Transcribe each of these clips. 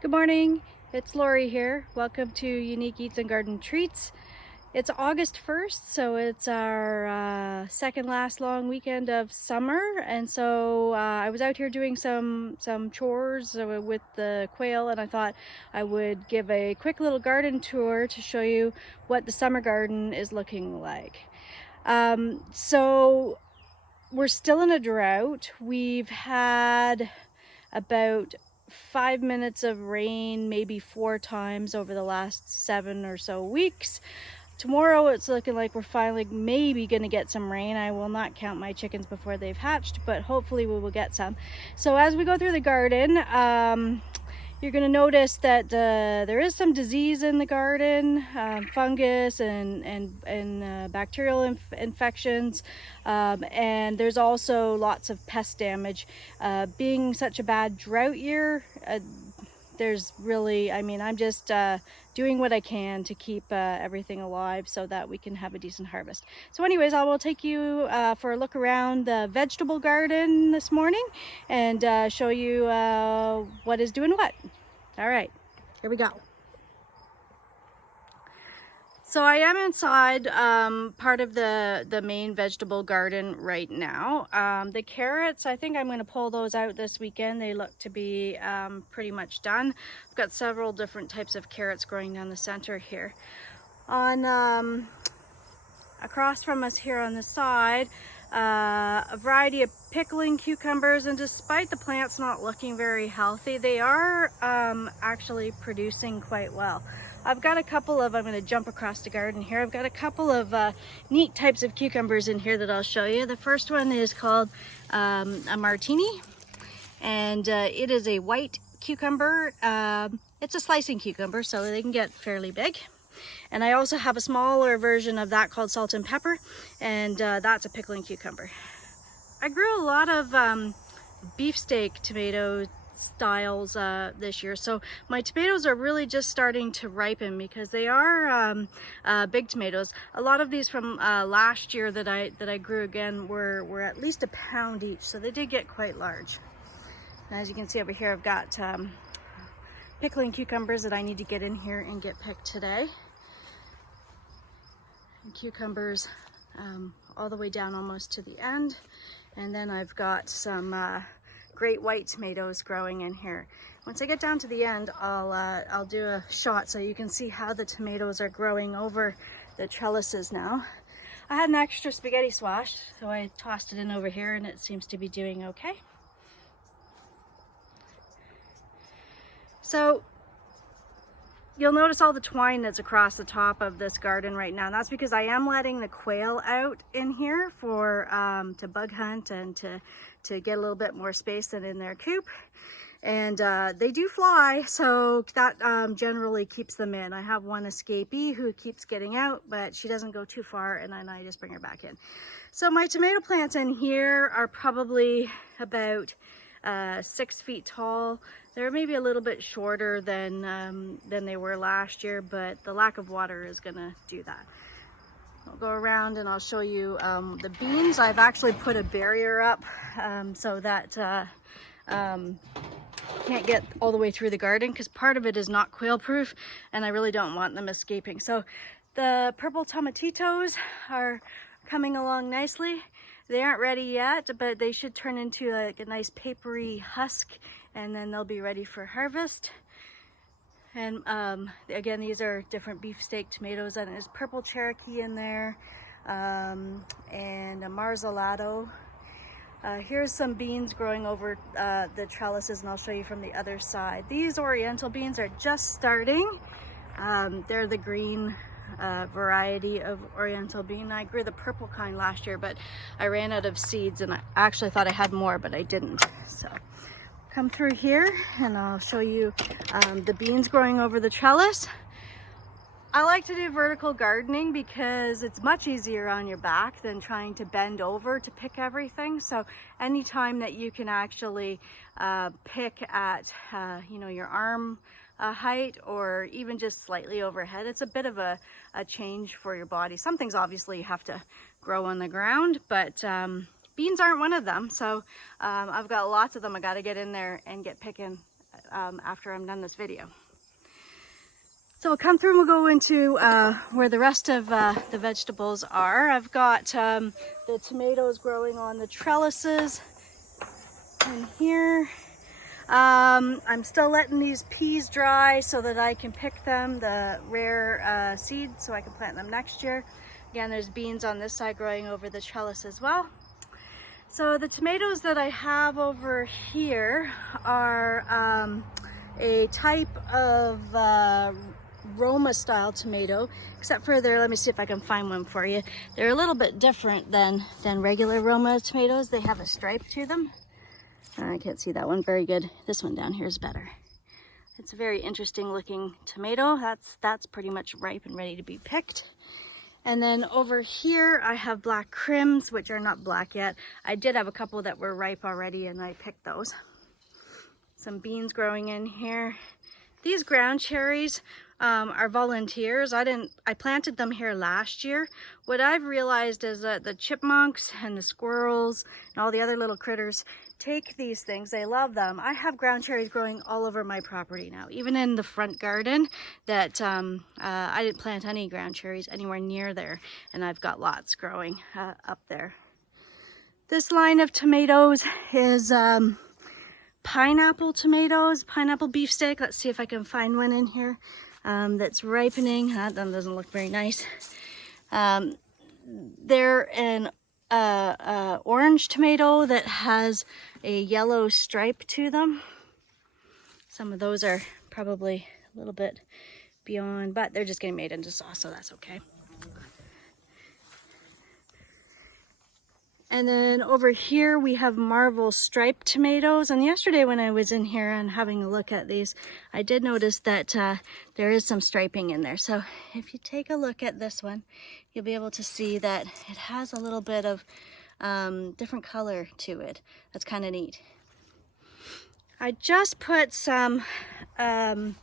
Good morning, it's Lori here. Welcome to Unique Eats and Garden Treats. It's August 1st, so it's our second last long weekend of summer, and so I was out here doing some chores with the quail, and I thought I would give a quick little garden tour to show you what the summer garden is looking like. So we're still in a drought. We've had about 5 minutes of rain, maybe 4 times over the last 7 or so weeks. Tomorrow it's looking like we're finally maybe going to get some rain. I will not count my chickens before they've hatched, but hopefully we will get some. So as we go through the garden, you're going to notice that there is some disease in the garden, fungus and bacterial infections, and there's also lots of pest damage. Being such a bad drought year, there's really, I'm just doing what I can to keep everything alive so that we can have a decent harvest. So anyways, I will take you for a look around the vegetable garden this morning and show you what is doing what. All right, here we go. So I am inside part of the main vegetable garden right now. The carrots, I think I'm going to pull those out this weekend. They look to be pretty much done. I've got several different types of carrots growing down the center here. On across from us here on the side, a variety of pickling cucumbers, and despite the plants not looking very healthy, they are actually producing quite well. I've got a couple of, I'm going to jump across the garden here, I've got a couple of neat types of cucumbers in here that I'll show you. The first one is called a martini, and it is a white cucumber. It's a slicing cucumber, so they can get fairly big. And I also have a smaller version of that called salt and pepper, and that's a pickling cucumber. I grew a lot of beefsteak tomato styles this year, so my tomatoes are really just starting to ripen because they are big tomatoes. A lot of these from last year that I grew again were at least a pound each, so they did get quite large. And as you can see over here, I've got pickling cucumbers that I need to get in here and get picked today. And cucumbers all the way down almost to the end, and then I've got some great white tomatoes growing in here. Once I get down to the end, I'll do a shot so you can see how the tomatoes are growing over the trellises now. I had an extra spaghetti squash, so I tossed it in over here, and it seems to be doing okay. So you'll notice all the twine that's across the top of this garden right now. And that's because I am letting the quail out in here for to bug hunt and to get a little bit more space than in their coop. And they do fly, so that generally keeps them in. I have one escapee who keeps getting out, but she doesn't go too far, and then I just bring her back in. So my tomato plants in here are probably about 6 feet tall. They're maybe a little bit shorter than they were last year, but the lack of water is gonna do that. I'll go around and I'll show you the beans. I've actually put a barrier up so that can't get all the way through the garden, because part of it is not quail proof and I really don't want them escaping. So the purple tomatitos are coming along nicely. They aren't ready yet, but they should turn into like a nice papery husk, and then they'll be ready for harvest. And again, these are different beefsteak tomatoes, and there's purple Cherokee in there, and a Marzalato. Here's some beans growing over the trellises, and I'll show you from the other side. These oriental beans are just starting. They're the green variety of oriental bean. I grew the purple kind last year, but I ran out of seeds, and I actually thought I had more, but I didn't. So come through here and I'll show you the beans growing over the trellis. I like to do vertical gardening because it's much easier on your back than trying to bend over to pick everything. So anytime that you can actually pick at your arm height, or even just slightly overhead, it's a bit of a change for your body. Some things obviously you have to grow on the ground, but beans aren't one of them. So I've got lots of them. I got to get in there and get picking after I'm done this video. So we'll come through and we'll go into where the rest of the vegetables are. I've got the tomatoes growing on the trellises in here. I'm still letting these peas dry so that I can pick them, the rare seeds, so I can plant them next year. Again, there's beans on this side growing over the trellis as well. So the tomatoes that I have over here are a type of Roma style tomato, except for let me see if I can find one for you. They're a little bit different than regular Roma tomatoes. They have a stripe to them. I can't see that one very good. This one down here is better. It's a very interesting looking tomato. That's pretty much ripe and ready to be picked. And then over here I have black crims, which are not black yet. I did have a couple that were ripe already and I picked those. Some beans growing in here. These ground cherries are volunteers. I planted them here last year. What I've realized is that the chipmunks and the squirrels and all the other little critters take these things. They love them. I have ground cherries growing all over my property now, even in the front garden that I didn't plant any ground cherries anywhere near there, and I've got lots growing up there. This line of tomatoes is pineapple tomatoes, pineapple beefsteak. Let's see if I can find one in here that's ripening. That one doesn't look very nice. They're an orange tomato that has a yellow stripe to them. Some of those are probably a little bit beyond, but they're just getting made into sauce, so that's okay. And then over here we have Marvel striped tomatoes. And yesterday when I was in here and having a look at these, I did notice that there is some striping in there. So if you take a look at this one, you'll be able to see that it has a little bit of different color to it. That's kind of neat. I just put some feng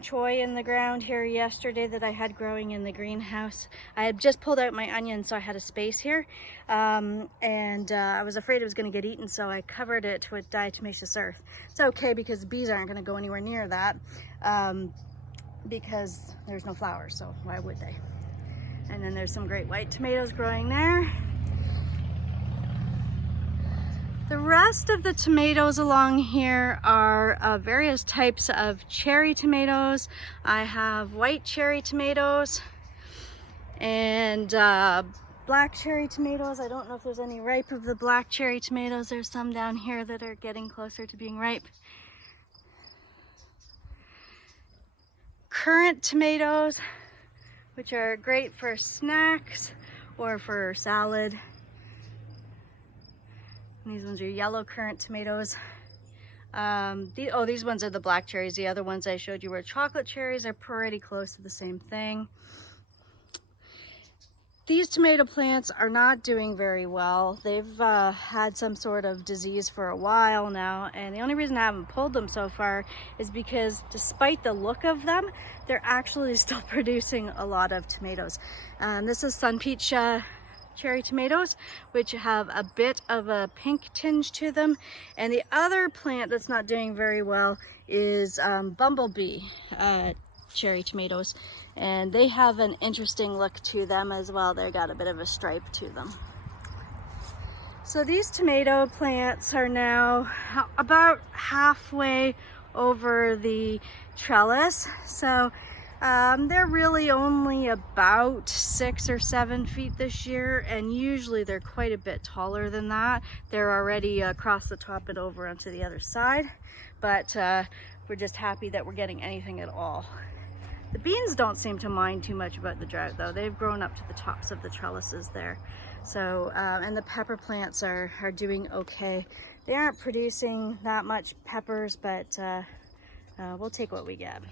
choy in the ground here yesterday that I had growing in the greenhouse. I had just pulled out my onions, so I had a space here, and I was afraid it was going to get eaten, so I covered it with diatomaceous earth. It's okay because the bees aren't going to go anywhere near that because there's no flowers, so why would they? And then there's some great white tomatoes growing there. The rest of the tomatoes along here are various types of cherry tomatoes. I have white cherry tomatoes and black cherry tomatoes. I don't know if there's any ripe of the black cherry tomatoes. There's some down here that are getting closer to being ripe. Currant tomatoes, which are great for snacks or for salad. And these ones are yellow currant tomatoes. These ones are the black cherries. The other ones I showed you were chocolate cherries. Are pretty close to the same thing. These tomato plants are not doing very well. They've had some sort of disease for a while now, and the only reason I haven't pulled them so far is because despite the look of them, they're actually still producing a lot of tomatoes. This is sun peach cherry tomatoes, which have a bit of a pink tinge to them. And the other plant that's not doing very well is bumblebee cherry tomatoes. And they have an interesting look to them as well. They've got a bit of a stripe to them. So these tomato plants are now about halfway over the trellis. So they're really only about 6 or 7 feet this year, and usually they're quite a bit taller than that. They're already across the top and over onto the other side, but we're just happy that we're getting anything at all. The beans don't seem to mind too much about the drought though. They've grown up to the tops of the trellises there. So, and the pepper plants are doing okay. They aren't producing that much peppers, but we'll take what we get.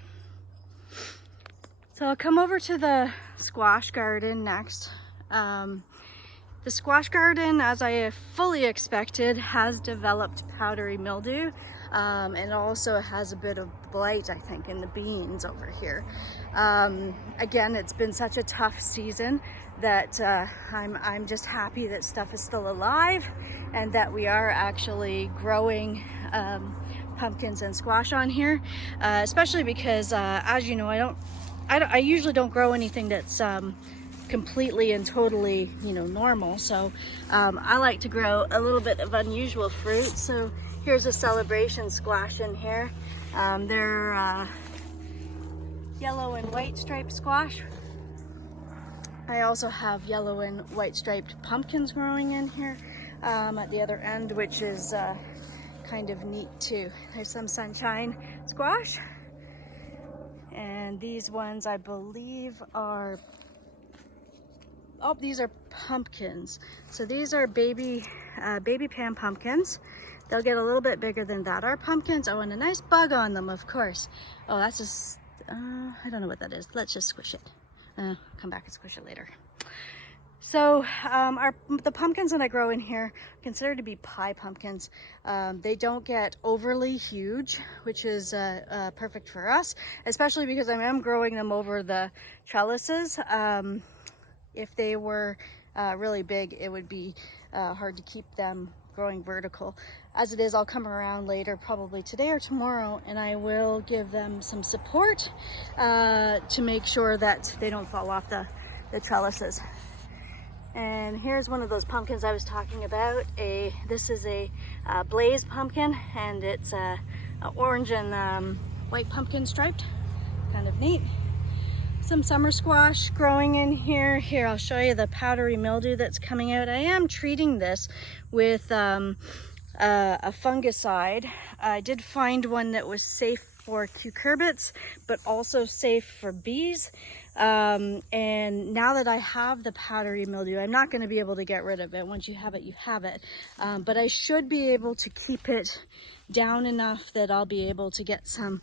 So I'll come over to the squash garden next. The squash garden, as I fully expected, has developed powdery mildew, and also has a bit of blight, I think, in the beans over here. Again, it's been such a tough season that I'm just happy that stuff is still alive and that we are actually growing pumpkins and squash on here, especially because as you know, I usually don't grow anything that's completely and totally, you know, normal. So I like to grow a little bit of unusual fruit. So here's a celebration squash in here. They're yellow and white striped squash. I also have yellow and white striped pumpkins growing in here at the other end, which is kind of neat too. There's some sunshine squash. And these ones I believe are, oh, these are pumpkins. So these are baby pan pumpkins. They'll get a little bit bigger than that. Our pumpkins, oh, and a nice bug on them, of course. Oh, that's just, I don't know what that is. Let's just squish it. Come back and squish it later. So the pumpkins that I grow in here are considered to be pie pumpkins. They don't get overly huge, which is perfect for us, especially because I am growing them over the trellises. If they were really big, it would be hard to keep them growing vertical. As it is, I'll come around later, probably today or tomorrow, and I will give them some support to make sure that they don't fall off the trellises. And here's one of those pumpkins I was talking about. This is a blaze pumpkin, and it's a orange and white pumpkin striped. Kind of neat. Some summer squash growing in here. Here, I'll show you the powdery mildew that's coming out. I am treating this with a fungicide. I did find one that was safe for cucurbits, but also safe for bees. And now that I have the powdery mildew, I'm not going to be able to get rid of it. Once you have it, you have it. But I should be able to keep it down enough that I'll be able to get some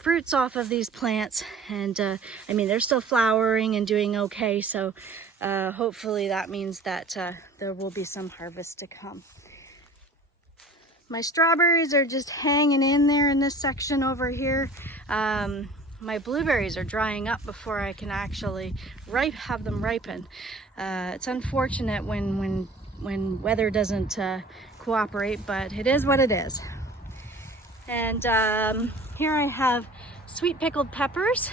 fruits off of these plants. And I mean, they're still flowering and doing okay. So hopefully that means that there will be some harvest to come. My strawberries are just hanging in there in this section over here. My blueberries are drying up before I can actually have them ripen. It's unfortunate when weather doesn't cooperate, but it is what it is. And here I have sweet pickled peppers,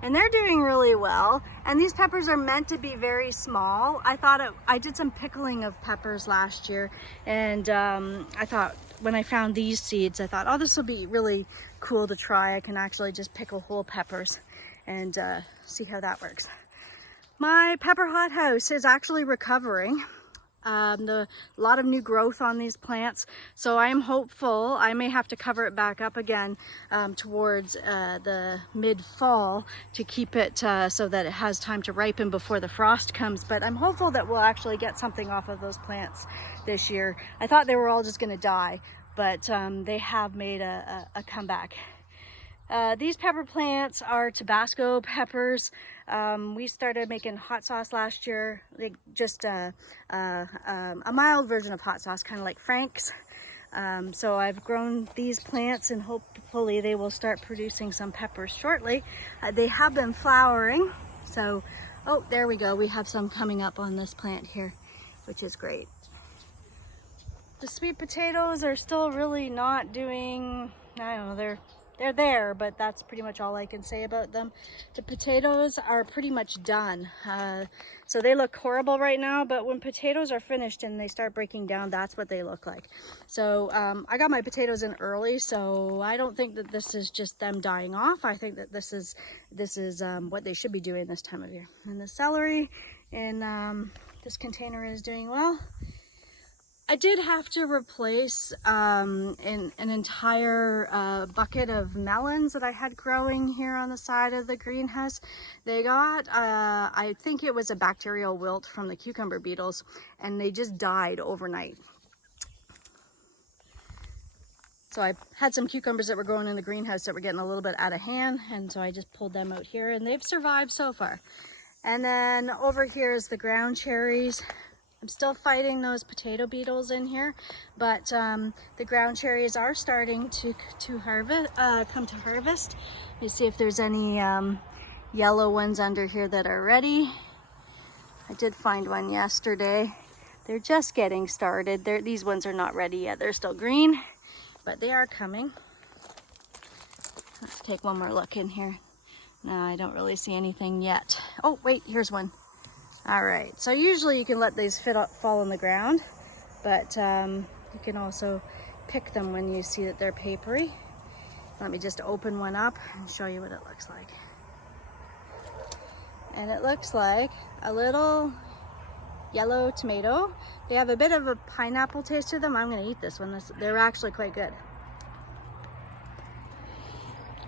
and they're doing really well. And these peppers are meant to be very small. I did some pickling of peppers last year, and I thought, when I found these seeds, I thought, oh, this will be really cool to try. I can actually just pickle whole peppers and see how that works. My pepper hothouse is actually recovering. A lot of new growth on these plants, so I am hopeful. I may have to cover it back up again towards the mid-fall to keep it so that it has time to ripen before the frost comes, but I'm hopeful that we'll actually get something off of those plants this year. I thought they were all just going to die, but they have made a comeback. These pepper plants are Tabasco peppers. We started making hot sauce last year, like just a mild version of hot sauce, kind of like Frank's. So I've grown these plants, and hopefully they will start producing some peppers shortly. They have been flowering, so, oh, there we go. We have some coming up on this plant here, which is great. The sweet potatoes are still really not doing, I don't know, they're there, but that's pretty much all I can say about them. The potatoes are pretty much done. So they look horrible right now, but when potatoes are finished and they start breaking down, that's what they look like. So I got my potatoes in early, so I don't think that this is just them dying off. I think that this is what they should be doing this time of year. And the celery in this container is doing well. I did have to replace an entire bucket of melons that I had growing here on the side of the greenhouse. They got, I think it was a bacterial wilt from the cucumber beetles, and they just died overnight. So I had some cucumbers that were growing in the greenhouse that were getting a little bit out of hand, and so I just pulled them out here, and they've survived so far. And then over here is the ground cherries. I'm still fighting those potato beetles in here, but the ground cherries are starting to come to harvest. You see if there's any yellow ones under here that are ready. I did find one yesterday. They're just getting started. These ones are not ready yet. They're still green, but they are coming. Let's take one more look in here. No, I don't really see anything yet. Oh, wait, here's one. All right, so usually you can let these fall on the ground, but you can also pick them when you see that they're papery. Let me just open one up and show you what it looks like. And it looks like a little yellow tomato. They have a bit of a pineapple taste to them. I'm gonna eat this one. They're actually quite good.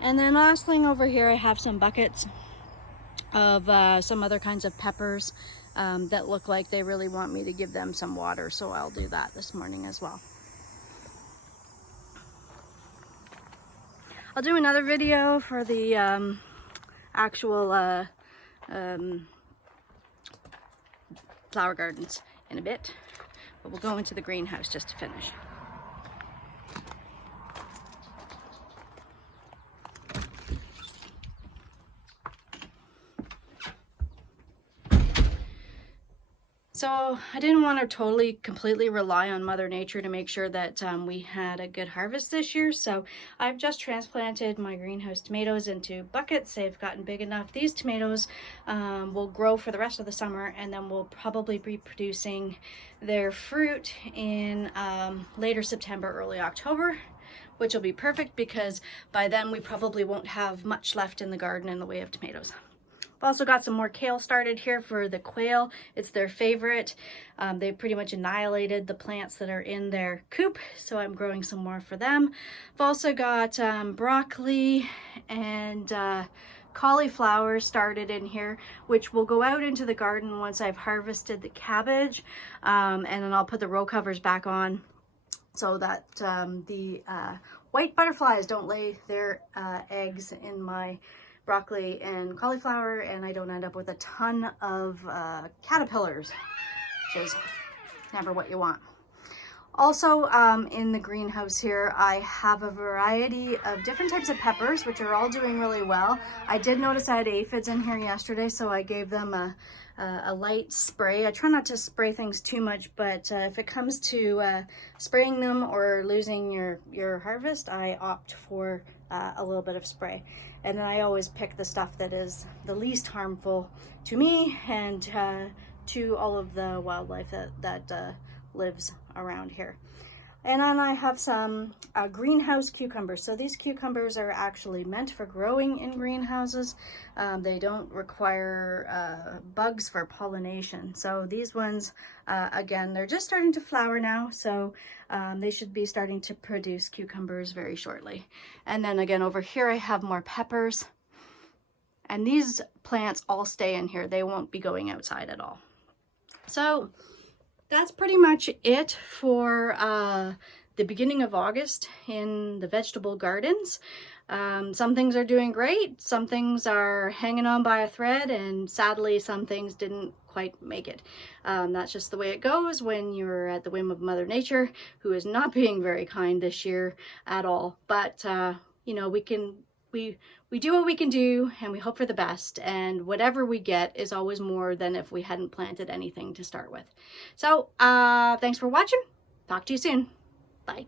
And then last thing over here, I have some buckets of some other kinds of peppers that look like they really want me to give them some water. So I'll do that this morning as well. I'll do another video for the actual flower gardens in a bit, but we'll go into the greenhouse just to finish. So I didn't want to completely rely on Mother Nature to make sure that we had a good harvest this year. So I've just transplanted my greenhouse tomatoes into buckets. They've gotten big enough. These tomatoes will grow for the rest of the summer, and then we'll probably be producing their fruit in later September, early October, which will be perfect because by then we probably won't have much left in the garden in the way of tomatoes. I've also got some more kale started here for the quail. It's their favorite. They've pretty much annihilated the plants that are in their coop, so I'm growing some more for them. I've also got broccoli and cauliflower started in here, which will go out into the garden once I've harvested the cabbage, and then I'll put the row covers back on so that the white butterflies don't lay their eggs in my broccoli and cauliflower, and I don't end up with a ton of caterpillars, which is never what you want. Also, in the greenhouse here, I have a variety of different types of peppers, which are all doing really well. I did notice I had aphids in here yesterday, so I gave them a light spray. I try not to spray things too much, but if it comes to spraying them or losing your harvest, I opt for a little bit of spray. And then I always pick the stuff that is the least harmful to me and to all of the wildlife that lives around here. And then I have some greenhouse cucumbers. So these cucumbers are actually meant for growing in greenhouses. They don't require bugs for pollination. So these ones, again, they're just starting to flower now. So they should be starting to produce cucumbers very shortly. And then again, over here, I have more peppers. And these plants all stay in here. They won't be going outside at all. So that's pretty much it for the beginning of August in the vegetable gardens. Some things are doing great, some things are hanging on by a thread, and sadly some things didn't quite make it. That's just the way it goes when you're at the whim of Mother Nature, who is not being very kind this year at all. But you know, we do what we can do, and we hope for the best, and whatever we get is always more than if we hadn't planted anything to start with. So thanks for watching. Talk to you soon. Bye.